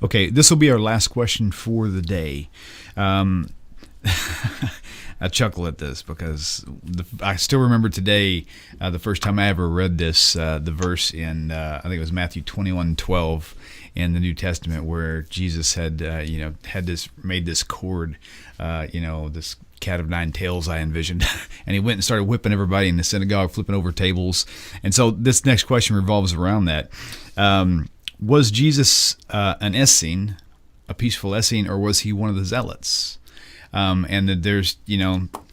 Okay, this will be our last question for the day. Um, I chuckle at this because I still remember today the first time I ever read this, the verse in, I think it was Matthew 21:12 in the New Testament, where Jesus had, made this cord, this cat of nine tails I envisioned, and he went and started whipping everybody in the synagogue, flipping over tables. And so this next question revolves around that. Was Jesus an Essene, a peaceful Essene, or was he one of the zealots? And there's,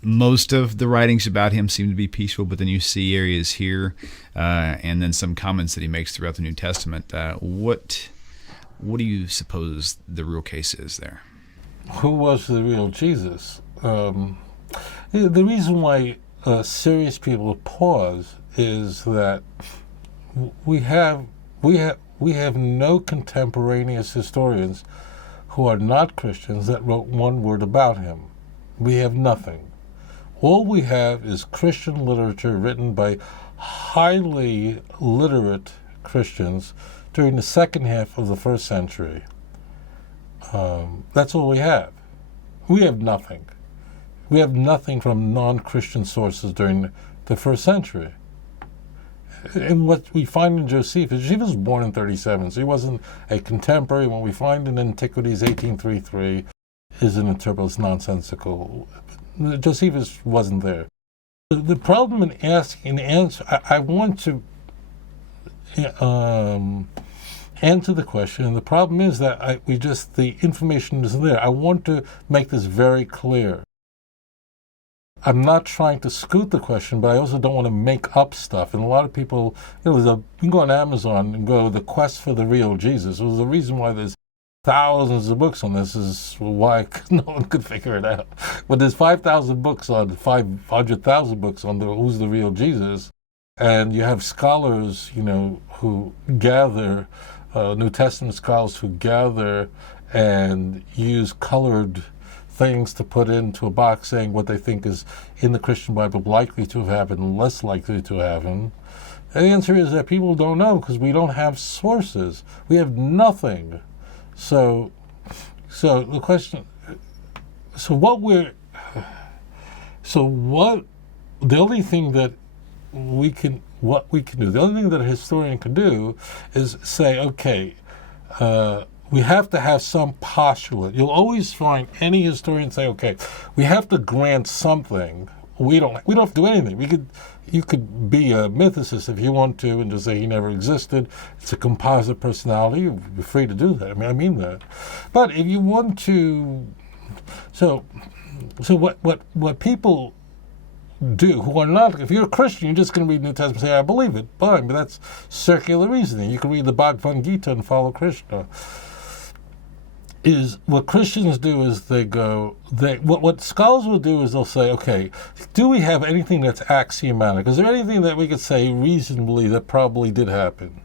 most of the writings about him seem to be peaceful, but then you see areas here, and then some comments that he makes throughout the New Testament. What do you suppose the real case is there? Who was the real Jesus? The reason why serious people pause is that we have no contemporaneous historians who are not Christians that wrote one word about him. We have nothing. All we have is Christian literature written by highly literate Christians during the second half of the first century. That's all we have. We have nothing. We have nothing from non-Christian sources during the first century. And what we find in Josephus was born in 37, so he wasn't a contemporary. What we find in Antiquities 1833 is an interpolated nonsensical. Josephus wasn't there. The problem in asking answer, I want to answer the question, and the problem is that the information isn't there. I want to make this very clear. I'm not trying to scoot the question, but I also don't want to make up stuff. And a lot of people, you can go on Amazon and go, The Quest for the Real Jesus. It was the reason why there's thousands of books on this, is why no one could figure it out. But there's 5,000 books on, 500,000 books on who's the real Jesus. And you have scholars, who gather, New Testament scholars who gather and use colored things to put into a box saying what they think is in the Christian Bible likely to have happened, less likely to have happened. And the answer is that people don't know because we don't have sources. We have nothing. So the question, the only thing that we can do, the only thing that a historian can do is say, okay, we have to have some postulate. You'll always find any historian say, okay, we have to grant something. We don't have to do anything. You could be a mythicist if you want to and just say he never existed. It's a composite personality. You're free to do that. I mean that. But if you want to, so what people do who are not, if you're a Christian, you're just going to read the New Testament and say, I believe it. Fine, but that's circular reasoning. You can read the Bhagavad Gita and follow Krishna. Is what Christians do is what scholars will do is they'll say, okay, do we have anything that's axiomatic? Is there anything that we could say reasonably that probably did happen?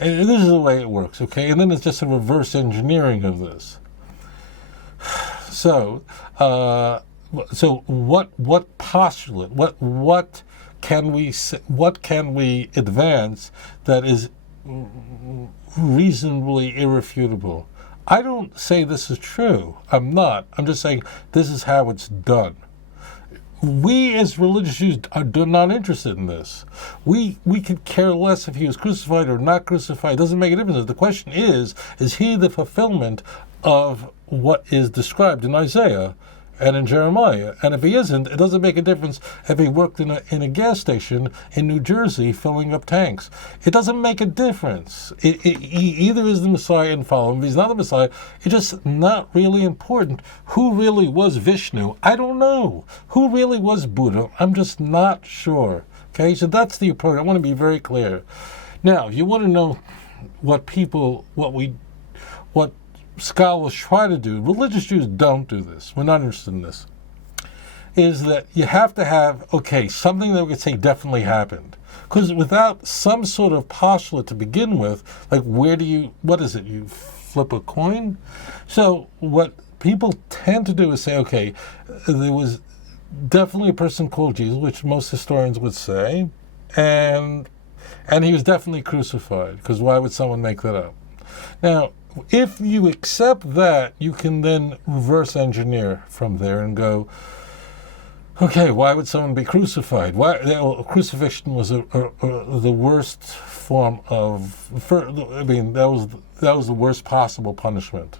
And this is the way it works, okay? And then it's just a reverse engineering of this. So what postulate? What can we advance that is reasonably irrefutable? I don't say this is true. I'm not. I'm just saying this is how it's done. We as religious Jews are not interested in this. We could care less if he was crucified or not crucified. It doesn't make a difference. The question is he the fulfillment of what is described in Isaiah and in Jeremiah? And if he isn't, it doesn't make a difference if he worked in a gas station in New Jersey filling up tanks. It doesn't make a difference. He either is the Messiah and follow him. If he's not the Messiah, it's just not really important. Who really was Vishnu? I don't know. Who really was Buddha? I'm just not sure. Okay, so that's the approach. I want to be very clear. Now, if you want to know what scholars try to do, religious Jews don't do this, we're not interested in this, is that you have to have, something that we could say definitely happened. Because without some sort of postulate to begin with, like what is it, you flip a coin? So what people tend to do is say, there was definitely a person called Jesus, which most historians would say, and he was definitely crucified, because why would someone make that up? Now, if you accept that, you can then reverse engineer from there and go, okay, why would someone be crucified? Crucifixion was the worst form of. That was the worst possible punishment.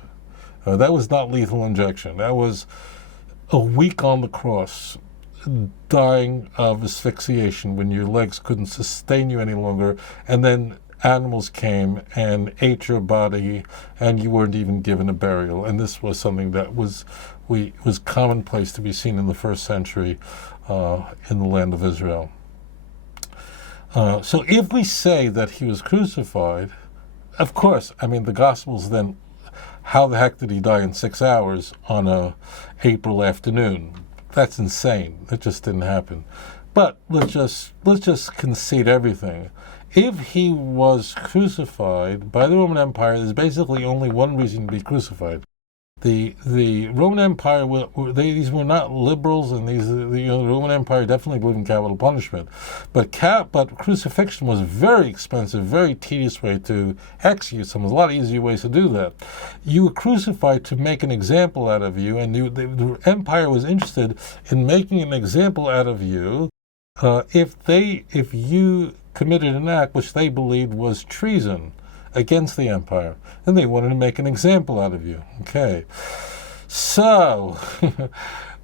That was not lethal injection. That was a week on the cross, dying of asphyxiation when your legs couldn't sustain you any longer, and then animals came and ate your body, and you weren't even given a burial. And this was something that was commonplace to be seen in the first century in the land of Israel. So if we say that he was crucified, of course, the Gospels then, how the heck did he die in 6 hours on a April afternoon? That's insane. It just didn't happen. But let's just concede everything. If he was crucified by the Roman Empire, there's basically only one reason to be crucified. The Roman Empire, these were not liberals, and the Roman Empire definitely believed in capital punishment. But crucifixion was a very expensive, very tedious way to execute someone. There's a lot of easier ways to do that. You were crucified to make an example out of you, and the empire was interested in making an example out of you if you committed an act which they believed was treason against the empire. Then they wanted to make an example out of you. Okay. So,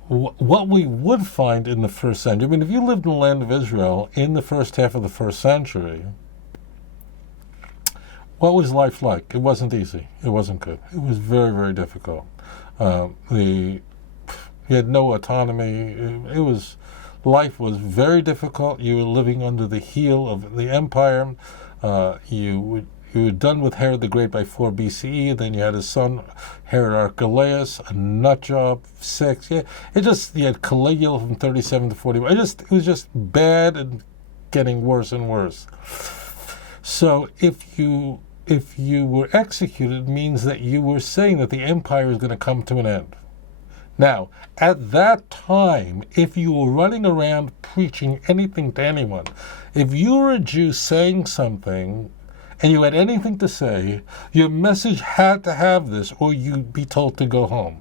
what we would find in the first century, if you lived in the land of Israel in the first half of the first century, what was life like? It wasn't easy. It wasn't good. It was very, very difficult. You had no autonomy. Life was very difficult. You were living under the heel of the empire. You were done with Herod the Great by 4 BCE. Then you had his son, Herod Archelaus, a nut job, 6. Yeah, you had Caligula from 37 to 41. It was just bad and getting worse and worse. So if you were executed, it means that you were saying that the empire is going to come to an end. Now, at that time, if you were running around preaching anything to anyone, if you were a Jew saying something and you had anything to say, your message had to have this, or you'd be told to go home.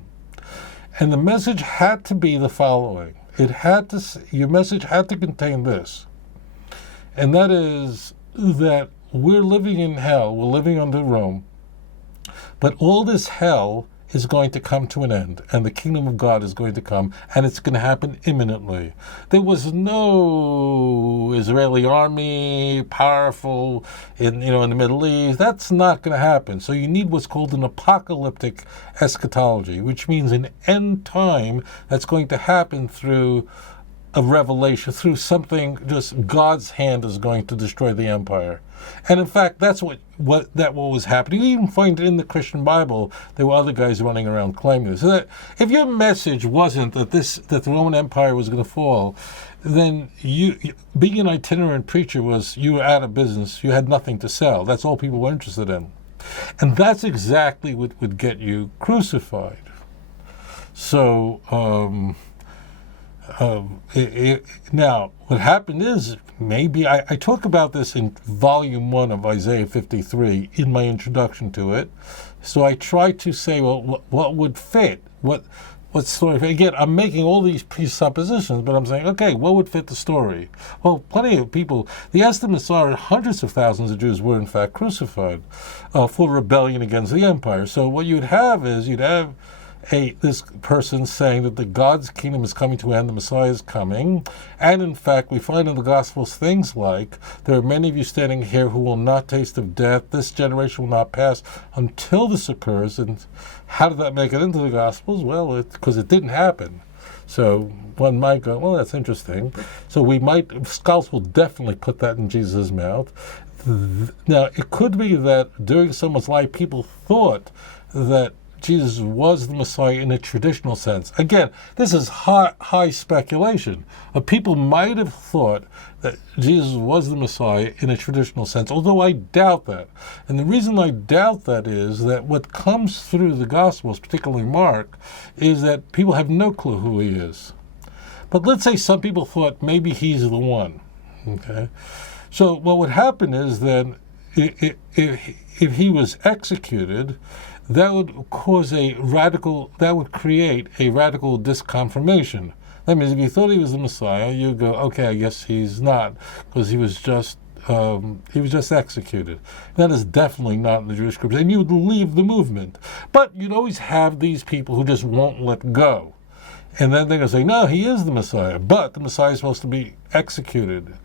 And the message had to be the following. Your message had to contain this. And that is that we're living in hell, we're living under Rome, but all this hell is going to come to an end, and the kingdom of God is going to come, and it's going to happen imminently. There was no Israeli army powerful in the Middle East. That's not going to happen. So you need what's called an apocalyptic eschatology, which means an end time that's going to happen through a revelation, through something, just God's hand is going to destroy the empire. And in fact, that's what was happening. You even find it in the Christian Bible. There were other guys running around claiming this. So that if your message wasn't that the Roman Empire was going to fall, then being an itinerant preacher you were out of business. You had nothing to sell. That's all people were interested in. And that's exactly what would get you crucified. So, now, what happened is, maybe, I talk about this in volume 1 of Isaiah 53 in my introduction to it. So I try to say, well, what would fit? What story? Again, I'm making all these presuppositions, but I'm saying, okay, what would fit the story? Well, plenty of people, the estimates are hundreds of thousands of Jews were in fact crucified for rebellion against the empire. So what you'd have this person saying that the God's kingdom is coming to an end, the Messiah is coming. And in fact, we find in the Gospels things like, there are many of you standing here who will not taste of death. This generation will not pass until this occurs. And how did that make it into the Gospels? Well, because it didn't happen. So one might go, well, that's interesting. So scholars will definitely put that in Jesus' mouth. Now, it could be that during someone's life, people thought that Jesus was the Messiah in a traditional sense. Again, this is high speculation. People might have thought that Jesus was the Messiah in a traditional sense, although I doubt that. And the reason I doubt that is that what comes through the Gospels, particularly Mark, is that people have no clue who he is. But let's say some people thought maybe he's the one. Okay? So what would happen is then if he was executed, that would create a radical disconfirmation. That means if you thought he was the Messiah, you go, okay, I guess he's not, because he was just executed. That is definitely not in the Jewish scriptures, and you would leave the movement. But you'd always have these people who just won't let go. And then they're going to say, no, he is the Messiah, but the Messiah is supposed to be executed,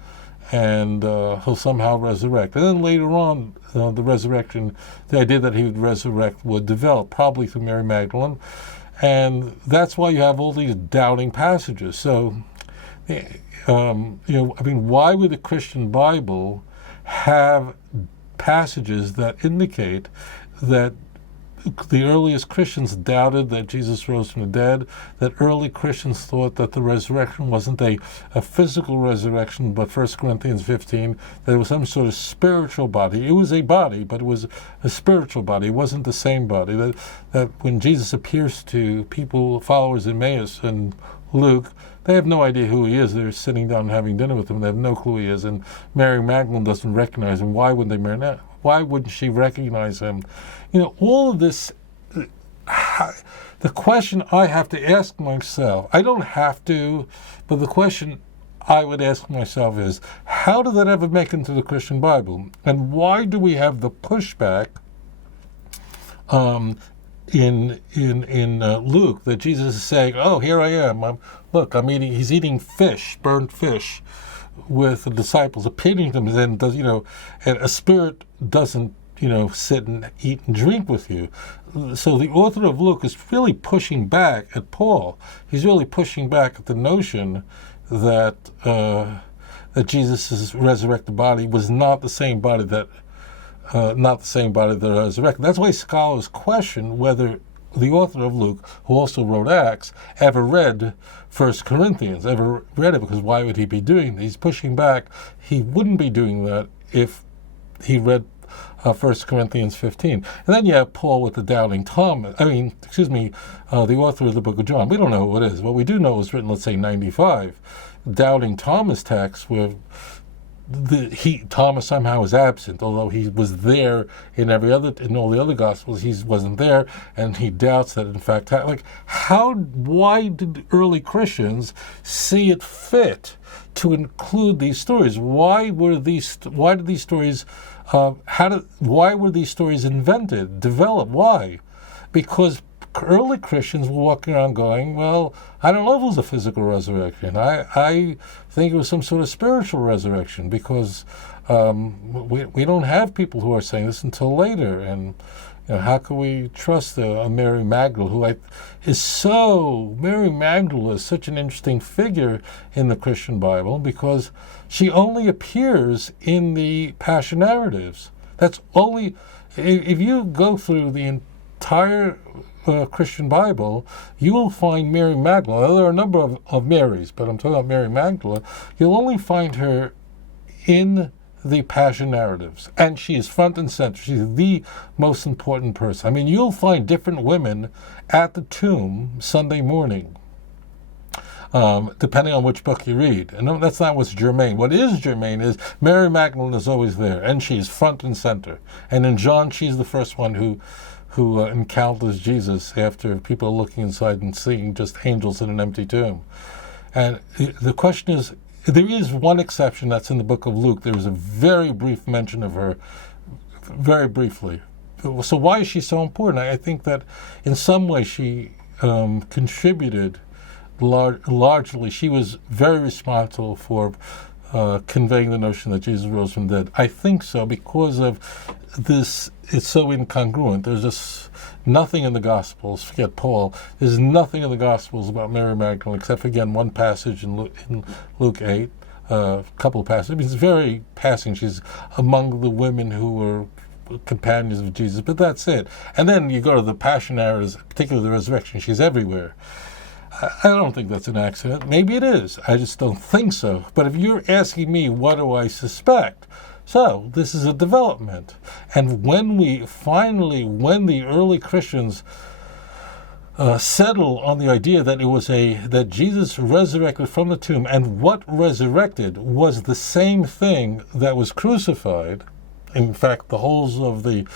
and he'll somehow resurrect. And then later on, the resurrection, the idea that he would resurrect would develop, probably through Mary Magdalene. And that's why you have all these doubting passages. So, why would the Christian Bible have passages that indicate that the earliest Christians doubted that Jesus rose from the dead, that early Christians thought that the resurrection wasn't a physical resurrection, but 1 Corinthians 15, that it was some sort of spiritual body. It was a body, but it was a spiritual body. It wasn't the same body. That when Jesus appears to people, followers in Emmaus and Luke, they have no idea who he is. They're sitting down and having dinner with him. They have no clue who he is. And Mary Magdalene doesn't recognize him. Why wouldn't she recognize him? All of this, the question I have to ask myself, I don't have to, but the question I would ask myself is, how did that ever make into the Christian Bible? And why do we have the pushback in Luke that Jesus is saying, oh, here I am. He's eating fish, burnt fish, with the disciples, appearing to them, and then and a spirit doesn't sit and eat and drink with you. So the author of Luke is really pushing back at Paul. He's really pushing back at the notion that Jesus' resurrected body was not the same body that resurrected. That's why scholars question whether the author of Luke, who also wrote Acts, ever read 1 Corinthians, ever read it, because why would he be doing that? He's pushing back. He wouldn't be doing that if he read 1 Corinthians 15. And then you have Paul with the doubting Thomas. The author of the book of John. We don't know who it is. What we do know is written, let's say, 95. Doubting Thomas text where Thomas somehow was absent, although he was there in all the other gospels. He wasn't there, and he doubts that in fact. Why did early Christians see it fit to include these stories? Why were these stories invented, developed? Why? Because early Christians were walking around going, well, I don't know if it was a physical resurrection. I think it was some sort of spiritual resurrection, because we don't have people who are saying this until later. And how can we trust a Mary Magdalene, Mary Magdalene is such an interesting figure in the Christian Bible, because she only appears in the Passion narratives. That's only, if you go through the entire Christian Bible, you will find Mary Magdalene. There are a number of Marys, but I'm talking about Mary Magdalene. You'll only find her in the Passion narratives, and she is front and center. She's the most important person. You'll find different women at the tomb Sunday morning, depending on which book you read. And that's not what's germane. What is germane is Mary Magdalene is always there, and she's front and center. And in John, she's the first one who encounters Jesus after people are looking inside and seeing just angels in an empty tomb. And the question is, there is one exception that's in the book of Luke. There is a very brief mention of her, very briefly. So why is she so important? I think that in some way she contributed largely. She was very responsible for conveying the notion that Jesus rose from the dead. I think so, because of this. It's so incongruent. There's just nothing in the Gospels, forget Paul, there's nothing in the Gospels about Mary Magdalene, except, again, one passage in Luke 8, a couple of passages. It's very passing. She's among the women who were companions of Jesus, but that's it. And then you go to the Passion narratives, particularly the resurrection, she's everywhere. I don't think that's an accident. Maybe it is. I just don't think so. But if you're asking me, what do I suspect? So this is a development. And when the early Christians settle on the idea that that Jesus resurrected from the tomb, and what resurrected was the same thing that was crucified, in fact, the holes of the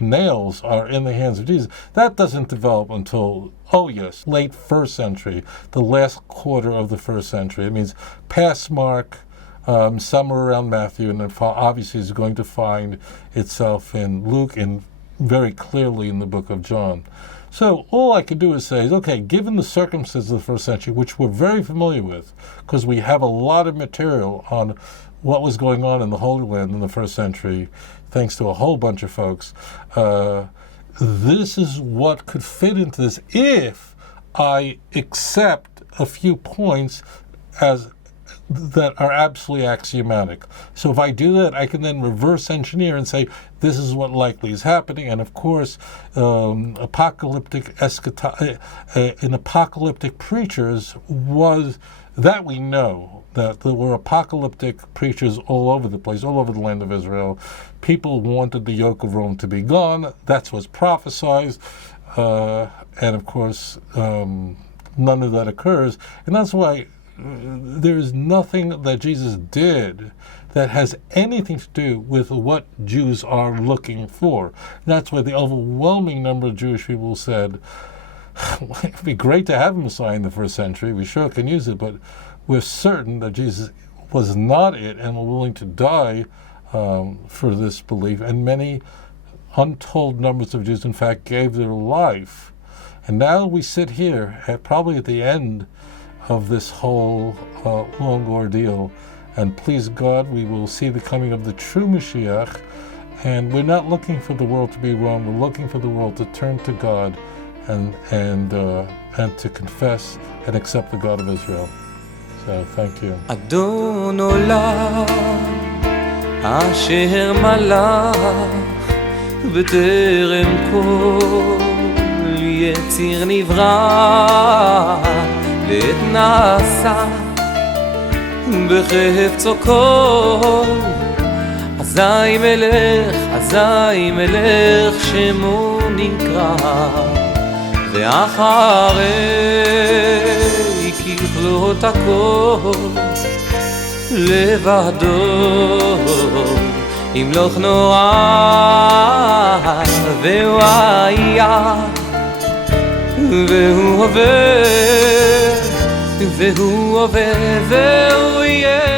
nails are in the hands of Jesus. That doesn't develop until, late first century, the last quarter of the first century. It means past Mark, somewhere around Matthew, and then obviously is going to find itself in Luke and very clearly in the book of John. So all I could do is say, okay, given the circumstances of the first century, which we're very familiar with, because we have a lot of material on what was going on in the Holy Land in the first century, thanks to a whole bunch of folks, this is what could fit into this if I accept a few points as that are absolutely axiomatic. So if I do that, I can then reverse engineer and say, this is what likely is happening. And of course, apocalyptic preachers was, that we know, that there were apocalyptic preachers all over the place, all over the land of Israel. People wanted the yoke of Rome to be gone. That's what's prophesied. And of course, none of that occurs. And that's why there is nothing that Jesus did that has anything to do with what Jews are looking for. That's why the overwhelming number of Jewish people said, it'd be great to have a Messiah in the first century. We sure can use it, but we're certain that Jesus was not it, and we're willing to die for this belief. And many untold numbers of Jews, in fact, gave their life. And now we sit here, probably at the end of this whole long ordeal, and please God, we will see the coming of the true Mashiach. And we're not looking for the world to be wrong. We're looking for the world to turn to God and to confess and accept the God of Israel. So thank you. אדון עולם אשר מלך בטרם כל יציר נברא לעת נעשה בחפצו כל אזי מלך שמו נקרא ואחרי ככלות הכל לבדו ימלוך נורא והוא היה והוא הווה והוא יהיה